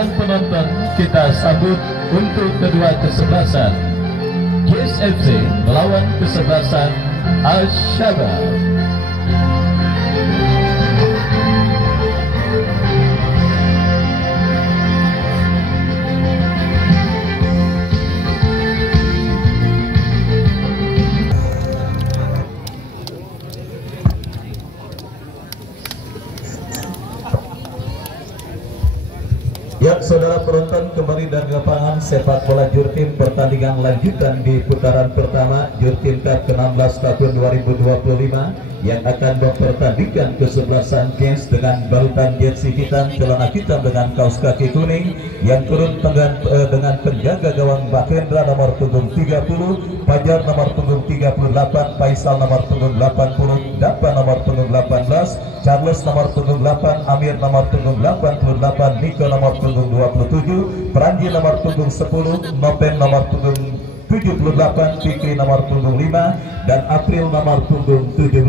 Hadirin penonton, kita sambut untuk kedua kesebelasan. JSFC melawan kesebelasan Al-Shabab. Ya, saudara penonton, kembali dari lapangan sepak bola Jurtim pertandingan lanjutan di putaran pertama Jurtim Cup ke-16 tahun 2025 yang akan mempertandingkan kesebelasan Gens dengan balutan jersey hitam, celana hitam dengan kaos kaki kuning, yang turun dengan penjaga gawang Bakendra nomor punggung 30, Fajar nomor punggung 38, Faisal nomor punggung 80, Dapa nomor punggung 18, Charles nomor punggung 8, Amir nomor punggung 88, Niko nomor punggung 27, Pranji nomor punggung 10, Nopen nomor punggung 78, Fikri nomor punggung 5, dan April nomor punggung 17.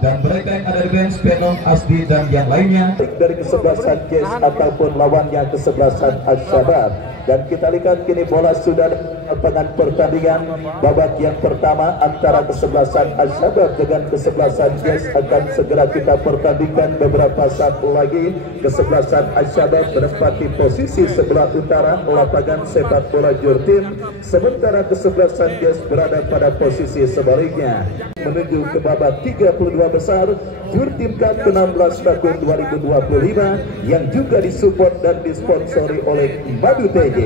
Dan mereka yang ada di bench, Penong, Asdi, dan yang lainnya dari kesebelasan Jazz ataupun lawannya kesebelasan Al-Shabab. Dan kita lihat kini bola sudah lapangan pertandingan. Babak yang pertama antara kesebelasan Al-Shabab dengan kesebelasan Jazz akan segera kita pertandingkan beberapa saat lagi. Kesebelasan Al-Shabab menempati posisi sebelah utara lapangan sepak bola Jurtim, sementara kesebelasan Jazz berada pada posisi sebaliknya. Menuju ke babak 32 besar Jurtim Cup ke-16 tahun 2025 yang juga disupport dan disponsori oleh Madu TJ.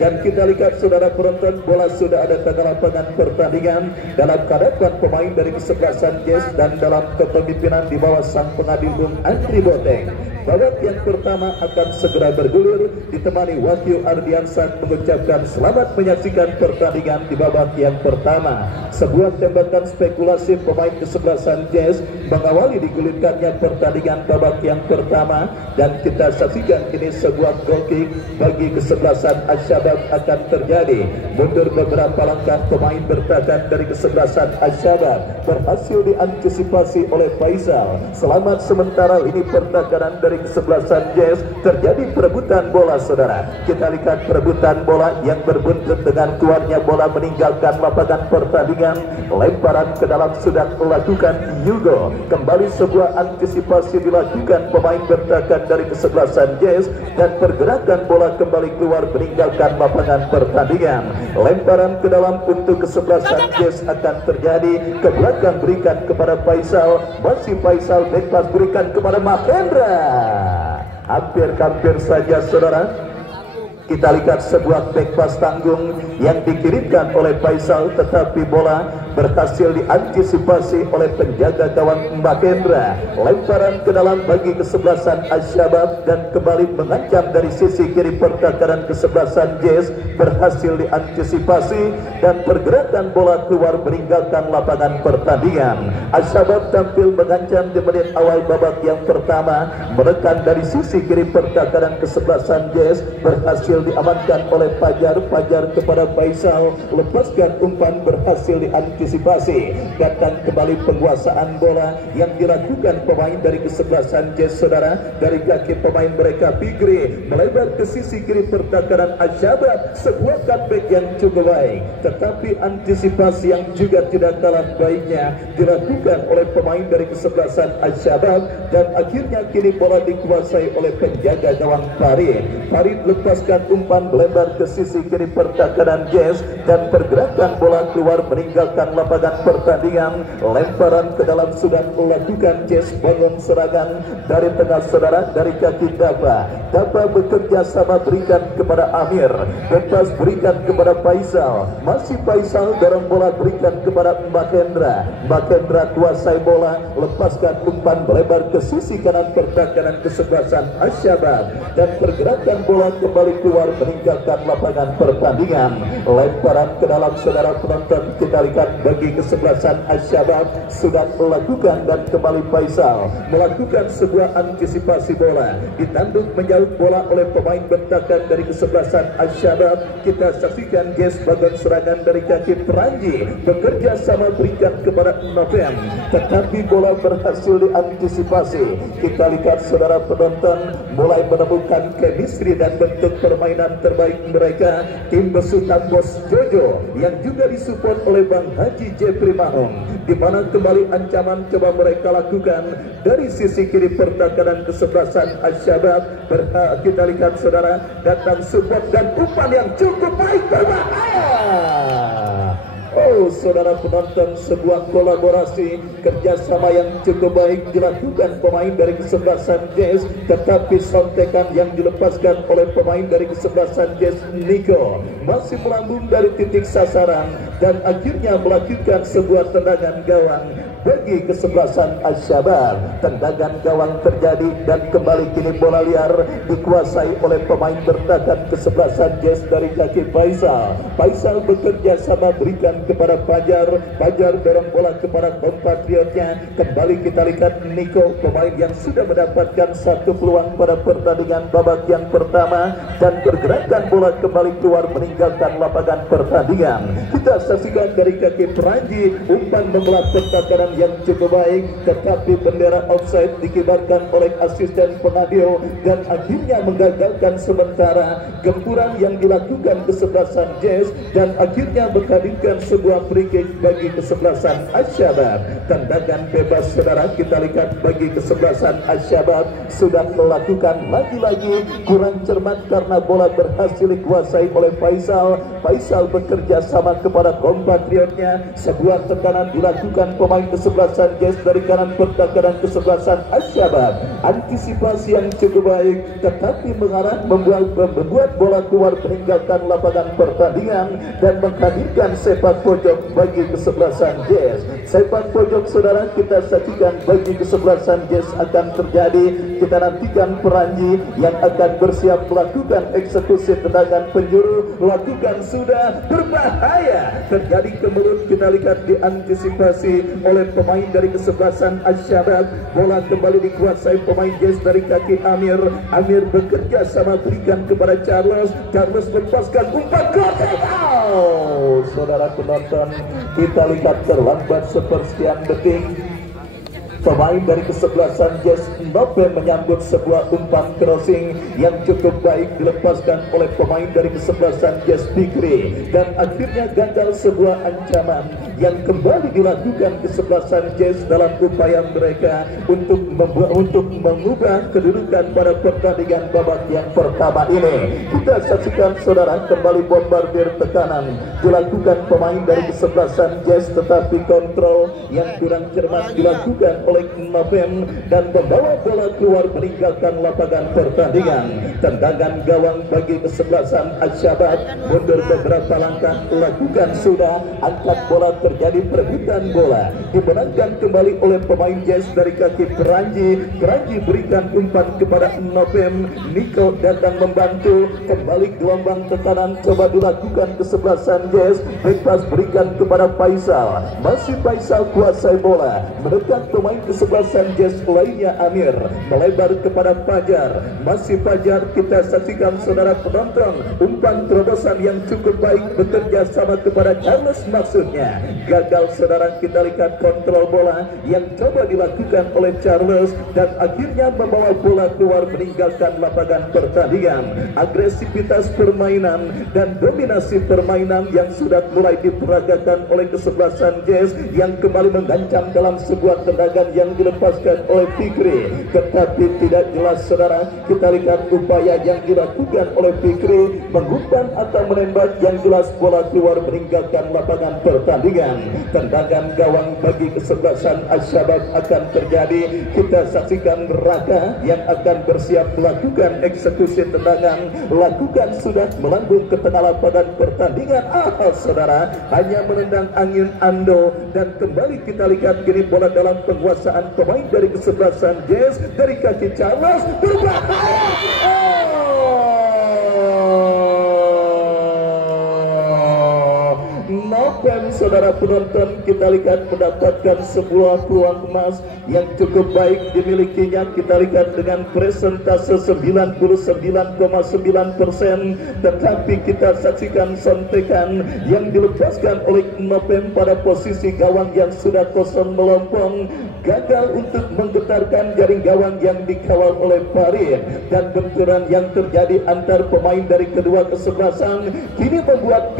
Dan kita lihat saudara penonton, bola sudah ada tengah lapangan pertandingan dalam keadaan pemain dari kesebelasan Jazz dan dalam kepemimpinan di bawah sang pengadil Bung Andri Boteng. Babak yang pertama akan segera bergulir, ditemani Wahyu Ardiansyah mengucapkan selamat menyaksikan pertandingan di babak yang pertama. Sebuah tembakan spekulasi pemain kesebelasan Jazz mengawali digulirkannya pertandingan babak yang pertama, dan kita saksikan kini sebuah goal kick bagi kesebelasan Al-Shabab akan terjadi. Mundur beberapa langkah pemain bertahan dari kesebelasan Al-Shabab berhasil diantisipasi oleh Faisal. Selamat sementara ini pertahanan dari kesebelasan Jazz. Terjadi perebutan bola saudara. Kita lihat perebutan bola yang berbuntut dengan keluarnya bola meninggalkan lapangan pertandingan. Lemparan ke dalam sudah dilakukan Yugo. Kembali sebuah antisipasi dilakukan pemain bertahan dari kesebelasan Jazz dan pergerakan bola kembali keluar meninggalkan lapangan pertandingan. Lemparan ke dalam untuk kesebelasan Jazz akan terjadi. Ke belakang berikan kepada Faisal. Masih Faisal, back pass berikan kepada Mahendra. Hampir-hampir saja saudara. Kita lihat sebuah back pass tanggung yang dikirimkan oleh Faisal, tetapi bola berhasil diantisipasi oleh penjaga gawang Mbakendra. Lemparan ke dalam bagi kesebelasan Al-Shabab dan kembali mengancam dari sisi kiri pertahanan kesebelasan Jazz berhasil diantisipasi dan pergerakan bola keluar meninggalkan lapangan pertandingan. Al-Shabab tampil mengancam di menit awal babak yang pertama, menekan dari sisi kiri pertahanan kesebelasan Jazz, berhasil diamankan oleh Fajar kepada Faisal, lepaskan umpan, berhasil diantisipasi. Datang kembali penguasaan bola yang dilakukan pemain dari kesebelasan Jazz saudara, dari kaki pemain mereka Fikri melebar ke sisi kiri pertahanan Al-Shabab. Sebuah cutback yang cukup baik, tetapi antisipasi yang juga tidak kalah baiknya dilakukan oleh pemain dari kesebelasan Al-Shabab, dan akhirnya kini bola dikuasai oleh penjaga gawang Farid lepaskan umpan melebar ke sisi kiri pertahanan Jazz dan pergerakan bola keluar meninggalkan lapangan pertandingan. Lemparan ke dalam sudah dilakukan Jazz, bangun serangan dari tengah saudara, dari kaki Dapa bekerja sama berikan kepada Amir, bebas berikan kepada Faisal, masih Faisal dorong bola berikan kepada Mbakendra kuasai bola, lepaskan umpan melebar ke sisi kanan pertahanan kesebelasan Al-Shabab dan pergerakan bola kembali keluar keluar meninggalkan lapangan pertandingan. Lemparan ke dalam saudara penonton, kita lihat bagi kesebelasan Asy-Syabab sudah melakukan dan kembali Faisal melakukan sebuah antisipasi bola, ditanduk menjauh bola oleh pemain bentakan dari kesebelasan Asy-Syabab. Kita saksikan Ges bagian serangan dari kaki Peranji bekerja sama berikan kepada Novem, tetapi bola berhasil diantisipasi. Kita lihat saudara penonton mulai menemukan chemistry dan bentuk permainan terbaik mereka. Tim besutan Bos Jojo yang juga disupport oleh Bang Haji Jeffrey Mahong, di mana kembali ancaman coba mereka lakukan dari sisi kiri pertahanan kesebelasan Asy-Syabab. Kita lihat saudara, datang support dan umpan yang cukup baik, berbahaya. Oh saudara penonton, sebuah kolaborasi kerjasama yang cukup baik dilakukan pemain dari kesebelasan Jazz, tetapi sontekan yang dilepaskan oleh pemain dari kesebelasan Jazz Nico masih melambung dari titik sasaran dan akhirnya melakukan sebuah tendangan gawang bagi kesebelasan Asy-Syabab. Tendangan gawang terjadi dan kembali kini bola liar dikuasai oleh pemain bertahan kesebelasan Jazz dari kaki Faisal. Faisal bekerja sama berikan kepada Fajar. Fajar dorong bola kepada kompatriotnya. Kembali kita lihat Nico, pemain yang sudah mendapatkan satu peluang pada pertandingan babak yang pertama, dan pergerakan bola kembali keluar meninggalkan lapangan pertandingan. Kita saksikan dari kaki Peranji, umpan membelah pertahanan yang cukup baik, tetapi bendera offside dikibarkan oleh asisten pengadil dan akhirnya menggagalkan sementara gempuran yang dilakukan kesebelasan Jazz dan akhirnya menghadirkan sebuah free kick bagi kesebelasan Asy-Syabab. Tendangan bebas saudara, kita lihat bagi kesebelasan Asy-Syabab sudah melakukan lagi-lagi kurang cermat karena bola berhasil dikuasai oleh Faisal. Faisal bekerja sama kepada kompatriotnya. Sebuah tekanan dilakukan pemain kesebelasan Jazz dari kanan pertahanan kesebelasan Asy-Syabab. Antisipasi yang cukup baik, tetapi mengarah membuat bola keluar meninggalkan lapangan pertandingan dan menghadirkan sepak pojok bagi kesebelasan Jazz. Sepak pojok saudara kita saksikan bagi kesebelasan Jazz akan terjadi. Kita nantikan Peranji yang akan bersiap melakukan eksekusi tendangan penjuru. Lakukan sudah, berbahaya, terjadi kemelut. Kita lihat diantisipasi oleh pemain dari kesebelasan Asy-Syabab. Bola kembali dikuasai pemain Jazz dari kaki Amir. Amir bekerja sama berikan kepada Charles. Charles lepaskan umpan kotak. Oh, saudara penonton, kita lihat terlambat sepersekian detik. Pemain dari kesebelasan Jazz Novem menyambut sebuah umpan crossing yang cukup baik dilepaskan oleh pemain dari kesebelasan Jazz Fikri, dan akhirnya gagal sebuah ancaman yang kembali dilakukan kesebelasan Jazz dalam upaya mereka untuk mengubah kedudukan pada pertandingan babak yang pertama ini. Kita saksikan saudara, kembali bombardir tekanan dilakukan pemain dari kesebelasan Jazz, tetapi kontrol yang kurang cermat dilakukan oleh Novem dan membawa bola keluar meninggalkan lapangan pertandingan. Tendangan gawang bagi kesebelasan Asy-Syabab, mundur beberapa langkah, lakukan sudah, angkat bola, terjadi perebutan bola, dimenangkan kembali oleh pemain Jazz dari kaki Peranji. Peranji berikan umpan kepada Novem. Nico datang membantu, kembali gelombang tekanan coba dilakukan kesebelasan Jazz. Bebas berikan kepada Faisal, masih Faisal kuasai bola, mendekat pemain kesebelasan Jazz lainnya Amir, melebar kepada Fajar, masih Fajar. Kita saksikan saudara penonton, umpan terobosan yang cukup baik bekerja sama kepada Charles, maksudnya gagal saudara. Kita lihat kontrol bola yang coba dilakukan oleh Charles dan akhirnya membawa bola keluar meninggalkan lapangan pertandingan. Agresivitas permainan dan dominasi permainan yang sudah mulai diperagakan oleh kesebelasan Jazz yang kembali mengancam dalam sebuah tendangan yang dilepaskan oleh Fikri, tetapi tidak jelas saudara. Kita lihat upaya yang dilakukan oleh Fikri mengumpan atau menembak, yang jelas bola keluar meninggalkan lapangan pertandingan. Tendangan gawang bagi kesebelasan Asy-Syabab akan terjadi. Kita saksikan Raka yang akan bersiap melakukan eksekusi tendangan, lakukan sudah, melambung ke tengah lapangan pertandingan. Saudara, hanya menendang angin Ando, dan kembali kita lihat kini bola dalam penguasaan pemain dari kesebelasan Jazz dari kaki Charles, berbahaya. Nopem, saudara penonton, kita lihat mendapatkan sebuah peluang emas yang cukup baik dimilikinya. Kita lihat dengan presentase 99,9%, tetapi kita saksikan sontekan yang dilepaskan oleh Nopem pada posisi gawang yang sudah kosong melompong, gagal untuk menggetarkan jaring gawang yang dikawal oleh Farid, dan benturan yang terjadi antar pemain dari kedua kesebelasan kini membuat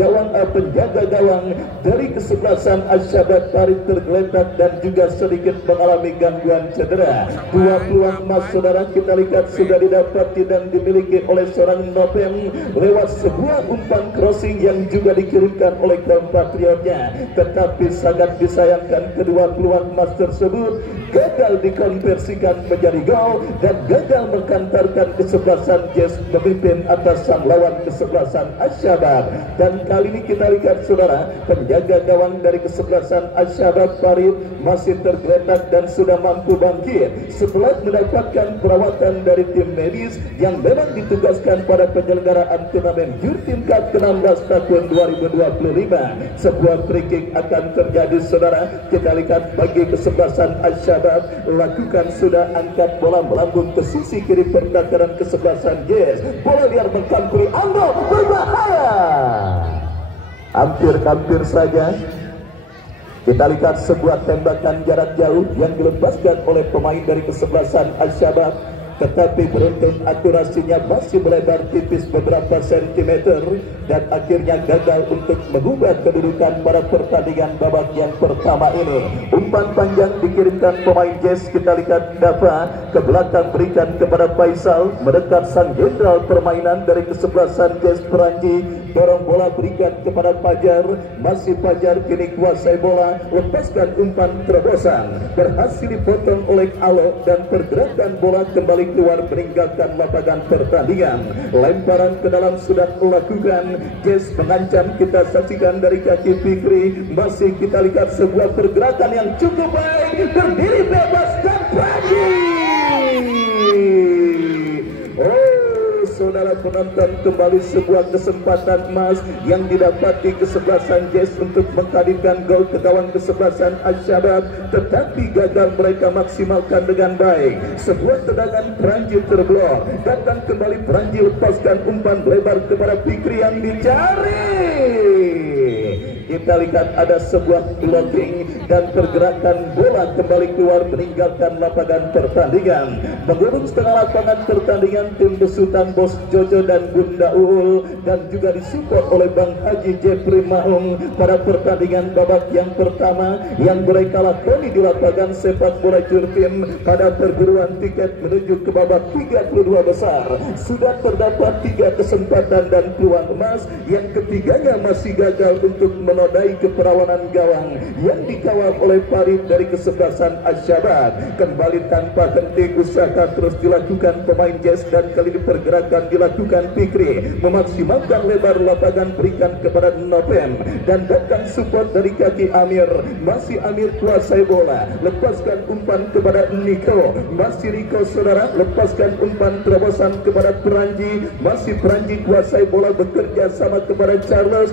penjaga gawang dari kesebelasan Asyabat Farid tergeletak dan juga sedikit mengalami gangguan cedera. Dua peluang emas, saudara, kita lihat sudah didapati dan dimiliki oleh seorang Nopem lewat sebuah umpan crossing yang juga dikirimkan oleh kompatriotnya, tetapi sangat disayangkan kedua peluang emas tersebut gagal dikonversikan menjadi gol dan gagal mengkantarkan kesebelasan Jazz memimpin atas sang lawan kesebelasan Asyabat. Dan kali ini kita lihat, saudara, penjaga gawang dari kesebelasan Asyabat Farid masih tergeletak dan sudah mampu bangkit setelah mendapatkan perawatan dari tim medis yang memang ditugaskan pada penyelenggaraan turnamen Jurtim Cup ke-16 tahun 2025. Sebuah free kick akan terjadi, saudara. Kita lihat bagi kesebelasan Asyabat lakukan sudah angkat bola melambung ke sisi kiri pertahanan kesebelasan Jazz. Bola liar mengkampuri Ando, berbahaya. Hampir saja. Kita lihat sebuah tembakan jarak jauh yang dilepaskan oleh pemain dari kesebelasan Asyabat, tetapi beruntung akurasinya masih melebar tipis beberapa sentimeter dan akhirnya gagal untuk mengubah kedudukan pada pertandingan babak yang pertama ini. Umpan panjang dikirimkan pemain Jazz. Kita lihat Dava ke belakang berikan kepada Faisal, mendekat sang jenderal permainan dari kesebelasan Jazz Peranji, dorong bola berikan kepada Fajar, masih Fajar kini kuasai bola, lepaskan umpan terobosan, berhasil dipotong oleh Alok dan pergerakan bola kembali keluar meninggalkan lapangan pertandingan. Lemparan ke dalam sudah dilakukan, Jazz mengancam. Kita saksikan dari kaki Fikri, masih kita lihat sebuah pergerakan yang cukup baik, berdiri bebas dan pagi. Saudara penonton, kembali sebuah kesempatan emas yang didapati kesebelasan Jazz untuk menghadirkan gol ke gawang kesebelasan Asyabat, tetapi gagal mereka maksimalkan dengan baik. Sebuah tendangan Peranji terblok, datang kembali Peranji, lepaskan umpan lebar kepada Fikri yang dicari. Kita lihat ada sebuah blocking dan pergerakan bola kembali keluar meninggalkan lapangan pertandingan. Mengurung setengah lapangan pertandingan tim besutan Bos Jojo dan Bunda Uul, dan juga disupport oleh Bang Haji Jeffrey Maung pada pertandingan babak yang pertama yang mereka lakoni di lapangan sepak bola Jurtim pada perguruan tiket menuju ke babak 32 besar. Sudah terdapat 3 kesempatan dan peluang emas, yang ketiganya masih gagal untuk menodai keperawanan gawang yang dikawal oleh Farid dari kesebelasan Asyabat. Kembali tanpa henti usaha terus dilakukan pemain Jazz, dan kali ini pergerakan dilakukan Fikri, memaksimalkan lebar lapangan berikan kepada Nopem, dan datang support dari kaki Amir. Masih Amir kuasai bola, lepaskan umpan kepada Niko, masih Niko, saudara, lepaskan umpan terobosan kepada Peranji, masih Peranji kuasai bola, bekerja sama kepada Charles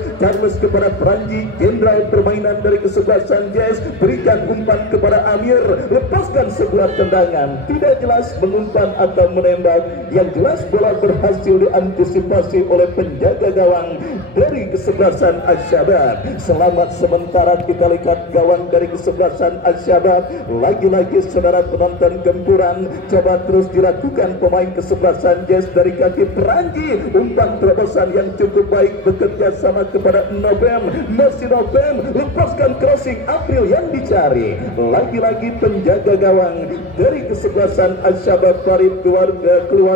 kepada Peranji, jenderal permainan dari kesebelasan Jazz, berikan umpan kepada Amir, lepaskan sebuah tendangan, tidak jelas mengumpan atau menembak, yang jelas bola berhasil diantisipasi oleh penjaga gawang dari kesebelasan Asyabat. Selamat sementara. Kita lihat gawang dari kesebelasan Asyabat, lagi-lagi saudara penonton, gempuran coba terus dilakukan pemain kesebelasan Jazz dari kaki Peranji, umpan terobosan yang cukup baik, bekerja sama kepada Nopem, masih Nopem, lepaskan crossing April yang dicari. Lagi-lagi penjaga gawang dari kesebelasan Asyabat Farid keluar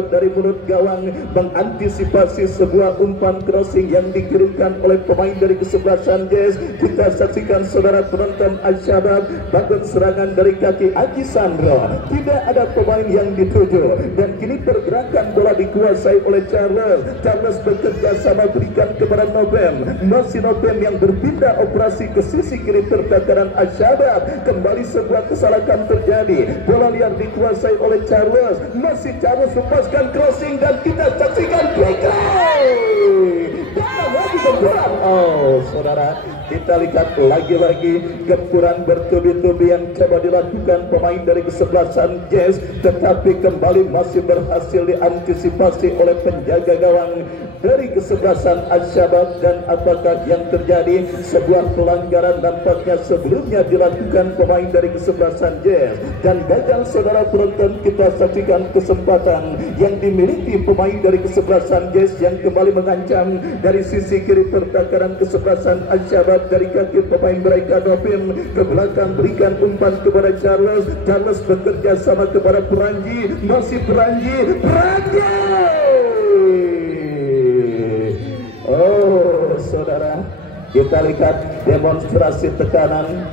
dari mulut gawang, mengantisipasi sebuah umpan crossing yang dikirimkan oleh pemain dari kesebelasan Jazz. Kita saksikan saudara penonton Asyabat, bangun serangan dari kaki Aji Sandro, tidak ada pemain yang dituju, dan kini pergerakan bola dikuasai oleh Charles bekerja sama berikan kepada Nopem, masih Nopem yang berpindah operasi ke sisi kiri pertahanan Asyabat. Kembali sebuah kesalahan terjadi, bola liar dikuasai oleh Charles, masih Charles lepaskan crossing, dan kita saksikan Fikri datang lagi bergerak. Oh saudara, Kita lihat lagi-lagi gempuran bertubi-tubi yang coba dilakukan pemain dari kesebelasan Jazz, tetapi kembali masih berhasil diantisipasi oleh penjaga gawang dari kesebelasan Al-Shabab. Dan apakah yang terjadi? Sebuah pelanggaran nampaknya sebelumnya dilakukan pemain dari kesebelasan Jazz, dan gagal saudara penonton. Kita saksikan kesempatan yang dimiliki pemain dari kesebelasan Jazz yang kembali mengancam dari sisi kiri pertahanan kesebelasan Al-Shabab. Dari kaki pemain mereka Novim ke belakang berikan umpan kepada Charles. Charles bekerja sama kepada Peranji, masih Peranji. Oh saudara, kita lihat demonstrasi tekanan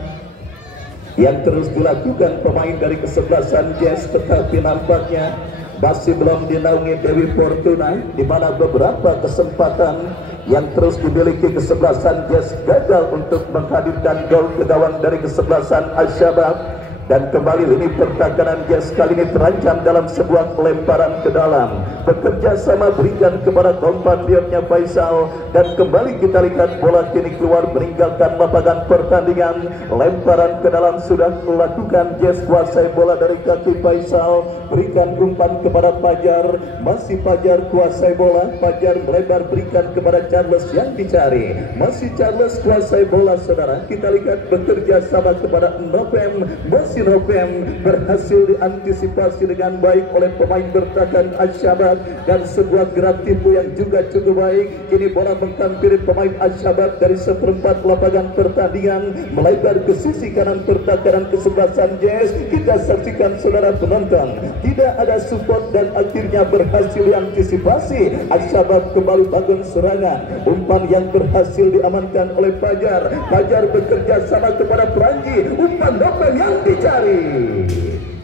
yang terus dilakukan pemain dari kesebelasan Jazz, tetapi nampaknya masih belum dinaungi Dewi Fortuna, di mana beberapa kesempatan yang terus dimiliki kesebelasan Jazz gagal untuk menghadirkan gol ke gawang dari kesebelasan Al-Shabab. Dan kembali lini pertahanan Jazz kali ini terancam dalam sebuah lemparan ke dalam. Bekerja sama berikan kepada kompatriotnya Faisal, dan kembali kita lihat bola kini keluar meninggalkan lapangan pertandingan. Lemparan ke dalam sudah dilakukan Jazz, kuasai bola dari kaki Faisal, berikan umpan kepada Fajar, masih Fajar kuasai bola. Fajar melebar berikan kepada Charles yang dicari, masih Charles kuasai bola saudara. Kita lihat bekerja sama kepada Novem, Novem berhasil diantisipasi dengan baik oleh pemain bertahan Al-Shabab, dan sebuah gerak tipu yang juga cukup baik. Kini bola menghampiri pemain Al-Shabab dari seperempat lapangan pertandingan, melebar ke sisi kanan pertahanan kesebelasan Jazz. Kita saksikan saudara penonton, tidak ada support dan akhirnya berhasil diantisipasi. Al-Shabab kembali bangun serangan, umpan yang berhasil diamankan oleh Fajar. Fajar bekerja sama kepada Peranji, umpan Novem yang dicari.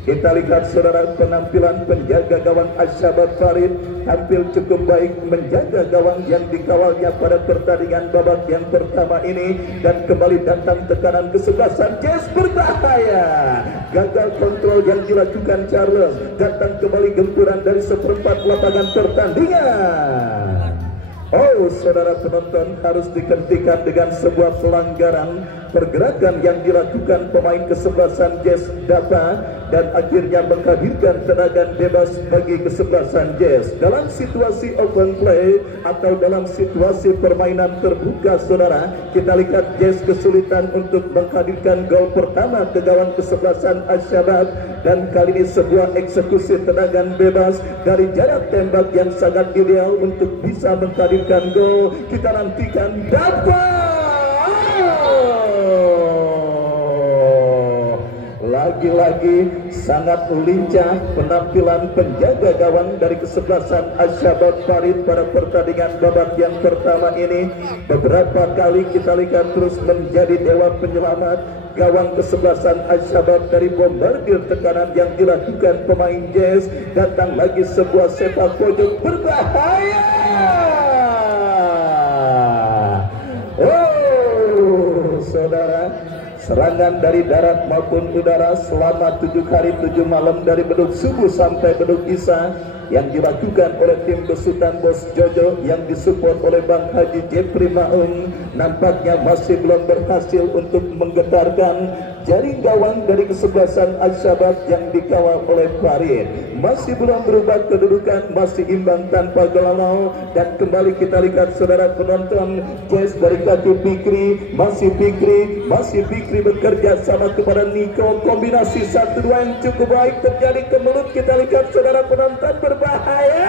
Kita lihat saudara penampilan penjaga gawang Al-Shabab Farid tampil cukup baik menjaga gawang yang dikawalnya pada pertandingan babak yang pertama ini, dan kembali datang tekanan kesebelasan Jazz berbahaya. Gagal kontrol yang dilakukan Charles, datang kembali gempuran dari seperempat lapangan pertandingan. Oh saudara penonton, harus dihentikan dengan sebuah pelanggaran pergerakan yang dilakukan pemain kesebelasan Jazz Dapa, dan akhirnya menghadirkan tendangan bebas bagi kesebelasan Jazz. Dalam situasi open play atau dalam situasi permainan terbuka saudara, kita lihat Jazz kesulitan untuk menghadirkan gol pertama ke gawang kesebelasan Al-Shabab, dan kali ini sebuah eksekusi tendangan bebas dari jarak tembak yang sangat ideal untuk bisa menghadirkan gol. Kita nantikan dapat. Lagi-lagi sangat lincah penampilan penjaga gawang dari kesebelasan Al-Shabab Farid pada pertandingan babak yang pertama ini. Beberapa kali kita lihat terus menjadi dewa penyelamat gawang kesebelasan Al-Shabab dari bombardir tekanan yang dilakukan pemain Jazz. Datang lagi sebuah sepak pojok berbahaya. Oh saudara, serangan dari darat maupun udara selama 7 hari 7 malam dari beduk subuh sampai beduk isya yang dilakukan oleh tim besutan Bos Jojo yang disupport oleh Bang Haji Jepri Maung, nampaknya masih belum berhasil untuk menggetarkan jaring gawang dari kesebelasan Al-Shabab yang dikawal oleh Farid. Masih belum berubah kedudukan, masih imbang tanpa gelamau. Dan kembali kita lihat saudara penonton, Jazz dari kaki Fikri, masih Fikri bekerja sama kepada Niko. Kombinasi 1-2 yang cukup baik terjadi ke mulut. Kita lihat saudara penonton, berbahaya.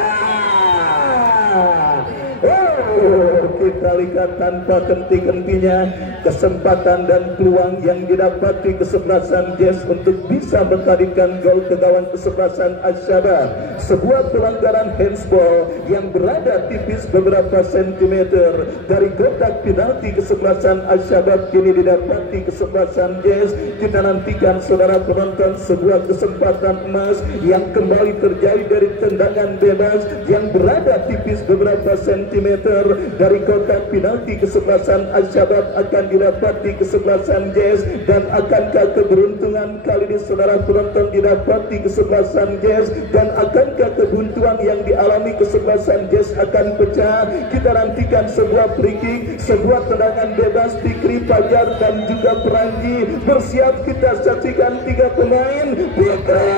Kita lihat tanpa henti-hentinya kesempatan dan peluang yang didapati kesebelasan Jazz untuk bisa menghadirkan gol ke gawang kesebelasan Al-Shabab. Sebuah pelanggaran handsball yang berada tipis beberapa sentimeter dari kotak penalti kesebelasan Al-Shabab kini didapati kesebelasan Jazz. Kita nantikan saudara penonton sebuah kesempatan emas yang kembali terjadi dari tendangan bebas yang berada tipis beberapa sentimeter dari kotak tendangan penalti kesebelasan Al-Syabab akan didapati kesebelasan Jazz, dan akankah keberuntungan kali ini saudara penonton didapati kesebelasan Jazz, dan akankah kebuntuan yang dialami kesebelasan Jazz akan pecah? Kita nantikan sebuah free kick, sebuah tendangan bebas. Fikri, Fajar dan juga Peranji bersiap. Kita saksikan tiga pemain. Fikri,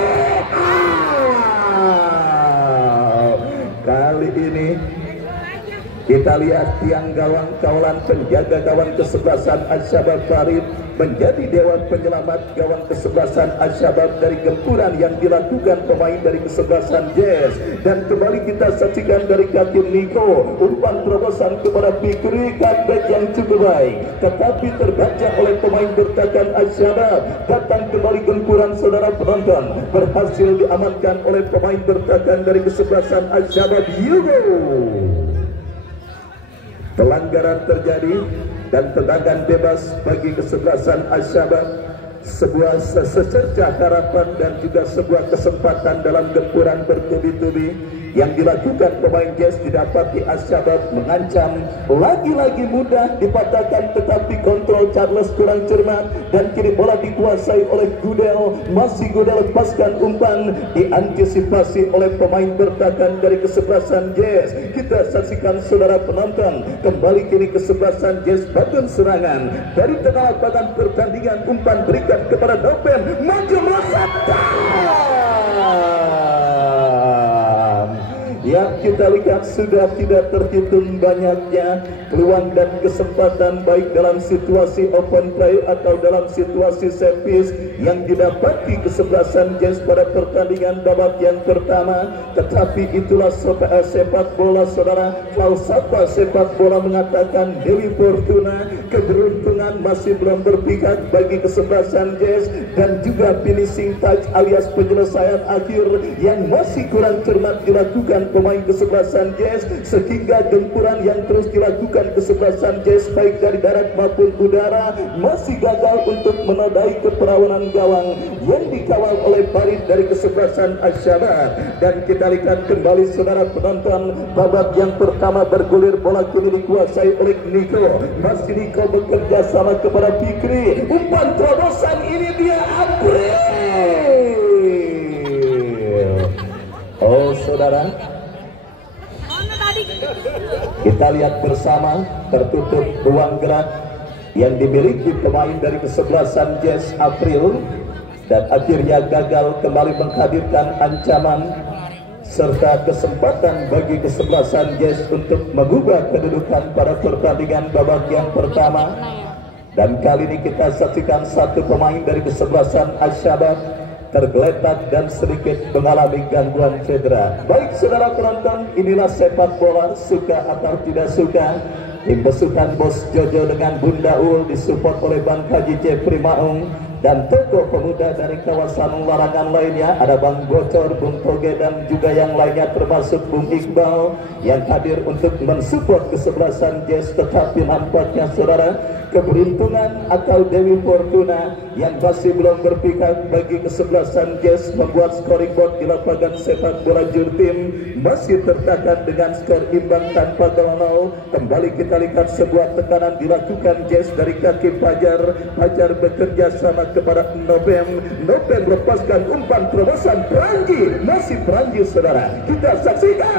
kali ini kita lihat tiang gawang kawalan penjaga gawang kesebelasan Al-Syabab Farid menjadi dewan penyelamat gawang kesebelasan Al-Syabab dari gempuran yang dilakukan pemain dari kesebelasan Jazz. Dan kembali kita saksikan dari kaki Niko, umpan terobosan kepada Fikri, cutback yang cukup baik, tetapi terbaca oleh pemain bertahan Al-Syabab. Datang kembali gempuran saudara penonton, berhasil diamankan oleh pemain bertahan dari kesebelasan Al-Syabab Yugo. Pelanggaran terjadi dan tendangan bebas bagi kesebelasan Al-Syabab, sebuah secercah harapan dan juga sebuah kesempatan dalam gempuran bertubi-tubi yang dilakukan pemain Jazz. Didapati Al-Syabab mengancam, lagi-lagi mudah dipatahkan, tetapi kontrol Charles kurang cermat dan kini bola dikuasai oleh Gudel. Masih Gudel lepaskan umpan, diantisipasi oleh pemain bertahan dari kesebelasan Jazz. Kita saksikan saudara penonton, kembali kini kesebelasan Jazz bangun serangan dari tengah lapangan pertandingan. Umpan berikan kepada Novem, maju melesat. Yang kita lihat sudah tidak terhitung banyaknya peluang dan kesempatan baik dalam situasi open play atau dalam situasi set piece yang didapati kesebelasan Jazz pada pertandingan babak yang pertama. Tetapi itulah sepak bola saudara. Falsafah sepak bola mengatakan Dewi Fortuna, keberuntungan masih belum berpihak bagi kesebelasan Jazz, dan juga finishing touch alias penyelesaian akhir yang masih kurang cermat dilakukan pemain kesebelasan Jazz, sehingga gempuran yang terus dilakukan kesebelasan Jazz baik dari darat maupun udara masih gagal untuk menodai keperawanan gawang yang dikawal oleh Farid dari kesebelasan Al-Syabab. Dan kita lihat kembali saudara penonton, babak yang pertama bergulir, bola kini dikuasai oleh Niko. Masih Niko bekerja sama kepada Fikri, umpan terobosan ini dia April. Oh saudara, kita lihat bersama tertutup ruang gerak yang dimiliki pemain dari kesebelasan Jazz April, dan akhirnya gagal kembali menghadirkan ancaman serta kesempatan bagi kesebelasan Jazz untuk mengubah kedudukan pada pertandingan babak yang pertama. Dan kali ini kita saksikan satu pemain dari kesebelasan Al-Syabab tergeletak dan sedikit mengalami gangguan cedera. Baik saudara penonton, inilah sepak bola, suka atau tidak suka. Tim besutan Bos Jojo dengan Bunda Ul disupport oleh Bang Haji Jeffrey Maung dan tokoh pemuda dari kawasan larangan lainnya, ada Bang Bocor, Bung Toge dan juga yang lainnya termasuk Bung Iqbal yang hadir untuk mensupport kesebelasan Jazz. Tetapi nampaknya saudara, keberuntungan atau Dewi Fortuna yang masih belum berpihak bagi kesebelasan Jazz membuat scoring board di lapangan sepak bola Jurtim masih tertahan dengan skor imbang tanpa gol. Kembali kita lihat sebuah tekanan dilakukan Jazz dari kaki Fajar. Fajar bekerja sama kepada Novem. Novem lepaskan umpan terobosan Peranji, masih Peranji saudara. Kita saksikan.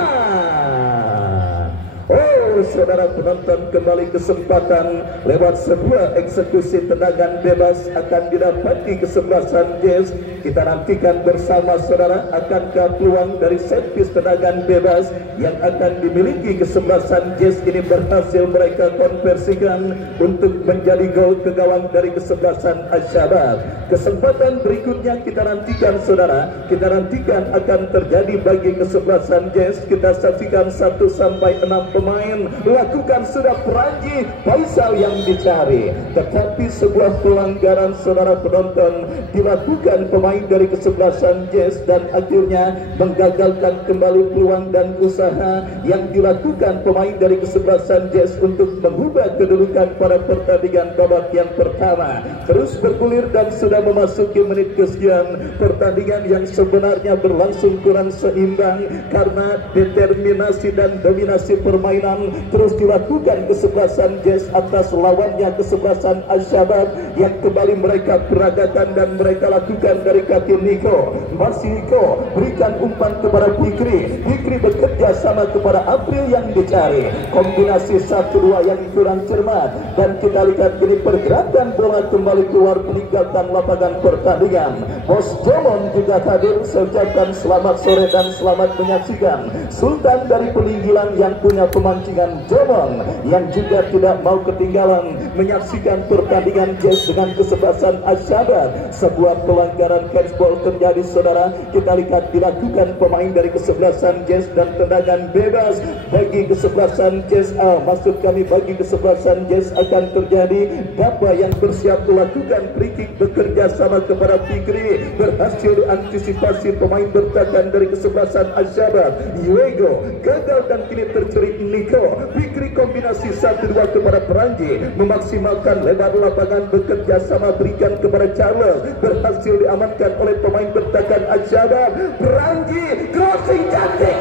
Oh saudara penonton, kembali kesempatan lewat sebuah eksekusi tendangan bebas akan didapati kesebelasan Jazz. Kita nantikan bersama saudara, akankah peluang dari set piece tendangan bebas yang akan dimiliki kesebelasan Jazz ini berhasil mereka konversikan untuk menjadi gol ke gawang dari kesebelasan Al-Syabab. Kesempatan berikutnya kita nantikan saudara, kita nantikan akan terjadi bagi kesebelasan Jazz. Kita saksikan 1 sampai 6 pemain lakukan sudah Peranji, Faisal yang dicari, tetapi sebuah pelanggaran saudara penonton dilakukan pemain dari kesebelasan Jazz dan akhirnya menggagalkan kembali peluang dan usaha yang dilakukan pemain dari kesebelasan Jazz untuk mengubah kedudukan pada pertandingan babak yang pertama. Terus bergulir dan sudah memasuki menit kesekian pertandingan yang sebenarnya berlangsung kurang seimbang karena determinasi dan dominasi permainan terus dilakukan kesebelasan Jazz atas lawannya kesebelasan Al-Syabab yang kembali mereka peragakan dan mereka lakukan dari kaki Niko. Masih Niko berikan umpan kepada Fikri. Fikri bekerja sama kepada April yang dicari. Kombinasi 1-2 yang kurang cermat dan kita lihat ini pergerakan bola kembali keluar meninggalkan lapangan pertandingan. Bos Jomon juga hadir. Saya ucapkan selamat sore dan selamat menyaksikan. Sultan dari Peninggilan yang punya pemancingan Jomon yang juga tidak mau ketinggalan menyaksikan pertandingan Jazz dengan kesebelasan Al-Syabab. Sebuah pelanggaran catchball terjadi saudara. Kita lihat dilakukan pemain dari kesebelasan Jazz dan tendangan bebas bagi kesebelasan Jazz. Maksud kami bagi kesebelasan Jazz akan terjadi. Dapa yang bersiap melakukan free kick bekerja sama kepada Fikri berhasil diantisipasi pemain bertahan dari kesebelasan Al-Syabab. Yuego gagal dan kini tercerit Niko. Fikri kombinasi 1-2 kepada Peranji memaksimalkan lebar lapangan bekerja sama berikan kepada Charles berhasil diamankan oleh pemain bertahan Al-Syabab. Peranji crossing cantik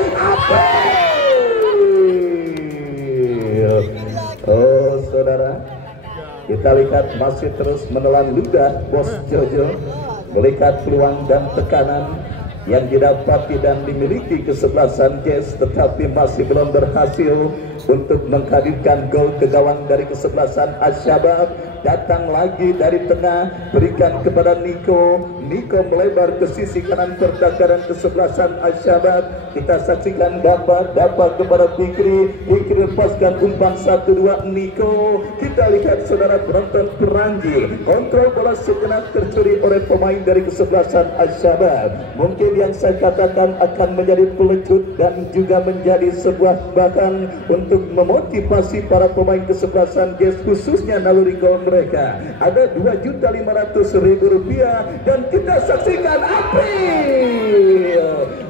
oh saudara, kita lihat masih terus menelan ludah Bos Jojo melihat peluang dan tekanan yang didapati dan dimiliki kesebelasan Jazz, tetapi masih belum berhasil untuk menghadirkan gol ke gawang dari kesebelasan Al-Syabab. Datang lagi dari tengah berikan kepada Niko. Niko melebar ke sisi kanan pertahanan kesebelasan Al-Syabab. Kita saksikan dapat kepada Fikri. Fikri lepaskan umpan 1-2 Niko. Kita lihat saudara penonton Peranji kontrol bola sejenak tercuri oleh pemain dari kesebelasan Al-Syabab. Mungkin yang saya katakan akan menjadi pelecut dan juga menjadi sebuah bahan untuk memotivasi para pemain kesebelasan Jazz khususnya naluri gol mereka. Ada Rp2.500.000 dan kita saksikan April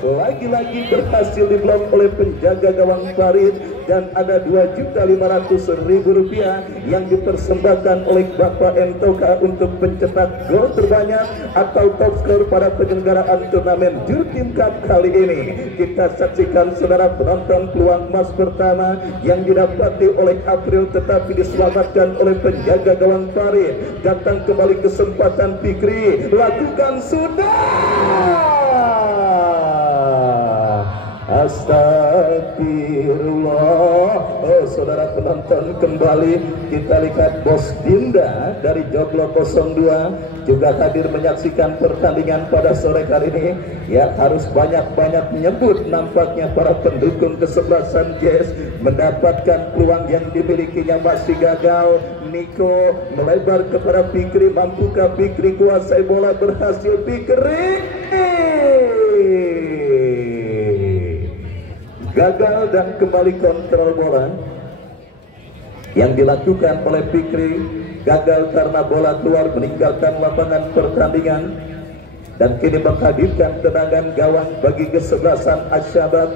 lagi-lagi berhasil diblok oleh penjaga gawang Farid dan ada Rp2.500.000 yang dipersembahkan oleh Bapak Entoka untuk pencetak gol terbanyak atau top skor pada penyelenggaraan turnamen Jurtim Cup kali ini. Kita saksikan saudara penonton peluang emas pertama yang didapati oleh April tetapi diselamatkan oleh penjaga gawang Farid. Datang kembali kesempatan Fikri, lakukan sudah. Astagfirullah. Oh saudara penonton kembali kita lihat Bos Dinda dari Joglo 02 juga hadir menyaksikan pertandingan pada sore kali ini. Ya harus banyak-banyak menyebut nampaknya para pendukung kesebelasan Jazz mendapatkan peluang yang dimilikinya masih gagal. Niko melebar kepada Fikri, mampukah Fikri kuasai bola berhasil Fikri gagal dan kembali kontrol bola yang dilakukan oleh Fikri gagal karena bola keluar meninggalkan lapangan pertandingan dan kini menghadirkan tendangan gawang bagi kesebelasan Al-Syabab.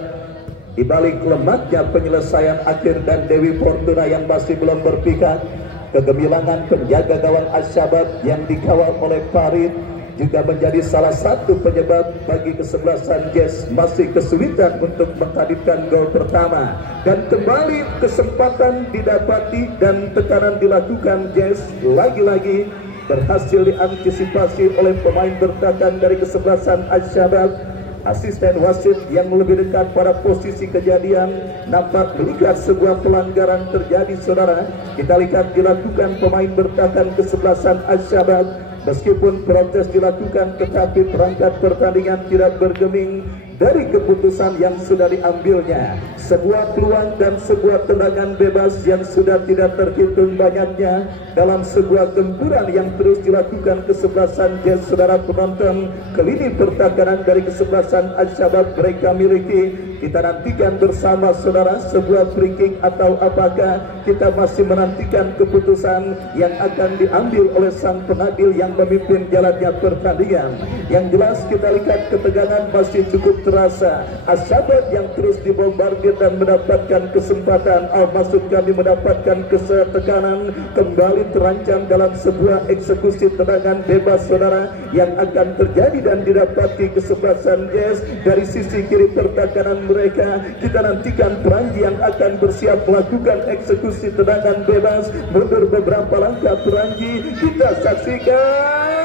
Di balik lemahnya penyelesaian akhir dan Dewi Fortuna yang masih belum berpihak, kegemilangan penjaga gawang Al-Syabab yang dikawal oleh Farid juga menjadi salah satu penyebab bagi kesebelasan Jazz masih kesulitan untuk menghadirkan gol pertama. Dan kembali kesempatan didapati dan tekanan dilakukan Jazz lagi-lagi berhasil diantisipasi oleh pemain bertahan dari kesebelasan Al-Syabab. Asisten wasit yang lebih dekat pada posisi kejadian nampak melihat sebuah pelanggaran terjadi saudara. Kita lihat dilakukan pemain bertahan kesebelasan Al-Syabab. Meskipun protes dilakukan tetapi perangkat pertandingan tidak bergeming dari keputusan yang sudah diambilnya. Sebuah peluang dan sebuah tendangan bebas yang sudah tidak terhitung banyaknya dalam sebuah gempuran yang terus dilakukan kesebelasan Jazz saudara penonton. Ke lini pertahanan dari kesebelasan Al-Syabab mereka miliki. Kita nantikan bersama saudara sebuah free kick atau apakah kita masih menantikan keputusan yang akan diambil oleh sang pengadil yang memimpin jalannya pertandingan. Yang jelas kita lihat ketegangan masih cukup terasa. Asyabat yang terus dibombardir dan mendapatkan kesempatan, maksud kami mendapatkan kesetekanan, kembali terancam dalam sebuah eksekusi tendangan bebas saudara yang akan terjadi dan didapati kesebelasan Jazz. Dari sisi kiri pertahanan mereka, kita nantikan Perangi yang akan bersiap melakukan eksekusi tendangan bebas. Mundur beberapa langkah Perangi, kita saksikan.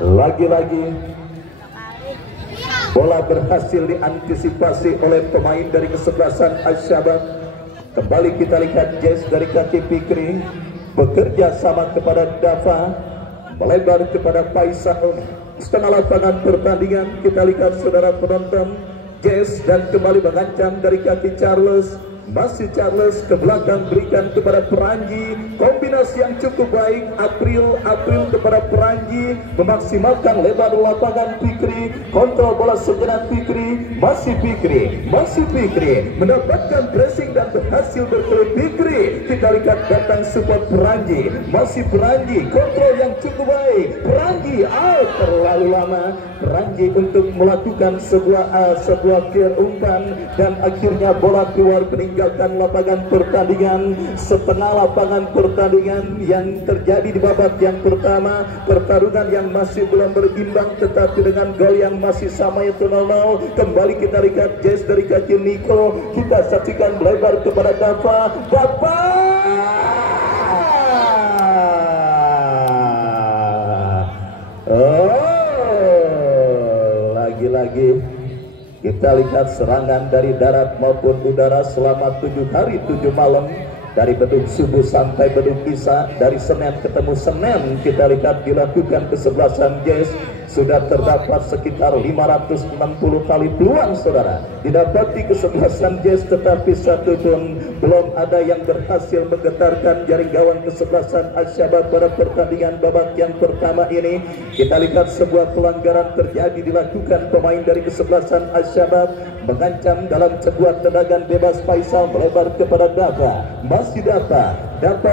Lagi-lagi bola berhasil diantisipasi oleh pemain dari kesebelasan Asy-Syabab. Kembali kita lihat Jazz dari kaki Fikri bekerja sama kepada Dafa, melebar kepada Faisal. Setengah lapangan pertandingan kita lihat saudara penonton, Jazz dan kembali mengancam dari kaki Charles. Masih Charles ke belakang, berikan kepada Perangi, kombinasi yang cukup baik. April kepada Perangi, memaksimalkan lebar lapangan Fikri, kontrol bola sejenak Fikri, masih Fikri, mendapatkan pressing dan berhasil berkelit Fikri. Kita lihat datang support Perangi, masih Perangi, kontrol yang cukup baik. Perangi terlalu lama. Perangi untuk melakukan sebuah kill umpan dan akhirnya bola keluar meninggalkan lapangan pertandingan. Setengah lapangan pertandingan yang terjadi di babak yang pertama, pertarungan yang masih belum berimbang tetapi dengan gol yang masih sama yaitu 0-0. Kembali kita lihat Jazz dari kaki Niko, kita saksikan melebar kepada Dafa. Lagi-lagi kita lihat serangan dari darat maupun udara selama 7 hari 7 malam, dari beduk subuh sampai beduk isya, dari Senin ketemu Senin. Kita lihat dilakukan kesebelasan Jazz. Sudah terdapat sekitar 560 kali peluang saudara didapati kesebelasan Jazz, tetapi satu pun belum ada yang berhasil menggetarkan jaring gawang kesebelasan Asy-Syabab pada pertandingan babak yang pertama ini. Kita lihat sebuah pelanggaran terjadi dilakukan pemain dari kesebelasan Asy-Syabab, mengancam dalam sebuah tendangan bebas. Faisal melebar kepada Dafa, masih Dafa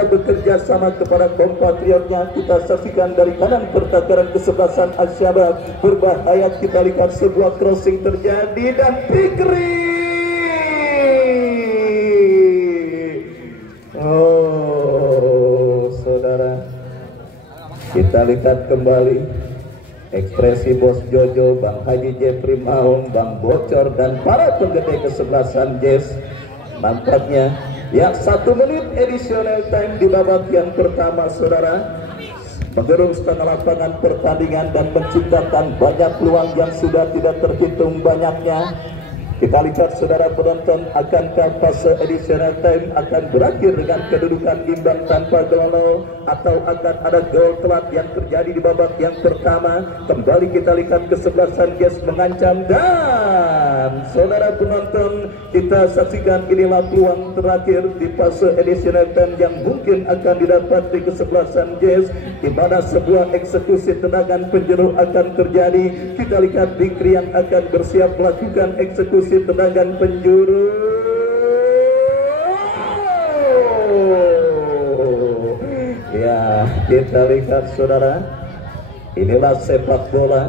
bekerja sama kepada kompatriotnya. Kita saksikan dari kanan pertahanan kesebelasan Asy-Syabab berbahaya. Kita lihat sebuah crossing terjadi dan Fikri, saudara, kita lihat kembali ekspresi Bos Jojo, Bang Haji Jeffrey Maung, Bang Bocor dan para penggede kesebelasan Jazz. Nampaknya ya 1 menit additional time di babak yang pertama saudara, menggerung setengah lapangan pertandingan dan menciptakan banyak peluang yang sudah tidak terhitung banyaknya. Kita lihat saudara penonton, akankah fase additional time akan berakhir dengan kedudukan imbang tanpa gol atau akan ada gol telat yang terjadi di babak yang pertama. Kembali kita lihat kesebelasan Jazz mengancam dan saudara penonton, kita saksikan inilah peluang terakhir di fase additional time yang mungkin akan didapat di kesebelasan Jazz, di mana sebuah eksekusi tendangan penjuru akan terjadi. Kita lihat Fikri yang akan bersiap melakukan eksekusi tendangan penjuru. Ya, kita lihat saudara, inilah sepak bola.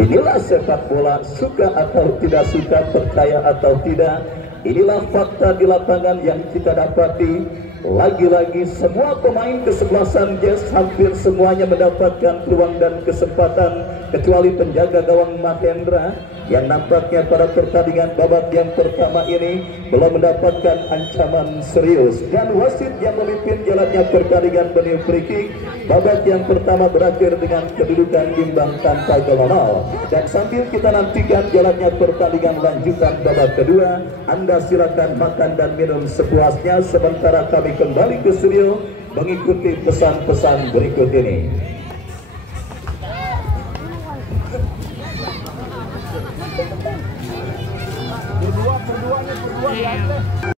Inilah sepak bola, suka atau tidak suka, percaya atau tidak, inilah fakta di lapangan yang kita dapati. Lagi-lagi semua pemain kesebelasan Jazz hampir semuanya mendapatkan peluang dan kesempatan, kecuali penjaga gawang Mahendra yang nampaknya pada pertandingan babak yang pertama ini belum mendapatkan ancaman serius, dan wasit yang memimpin jalannya pertandingan meniup free kick. Babak yang pertama berakhir dengan kedudukan imbang tanpa gol. Dan sambil kita nantikan jalannya pertandingan lanjutan babak kedua, Anda silakan makan dan minum sepuasnya sementara kami kembali ke studio mengikuti pesan-pesan berikut ini. Berdua ya.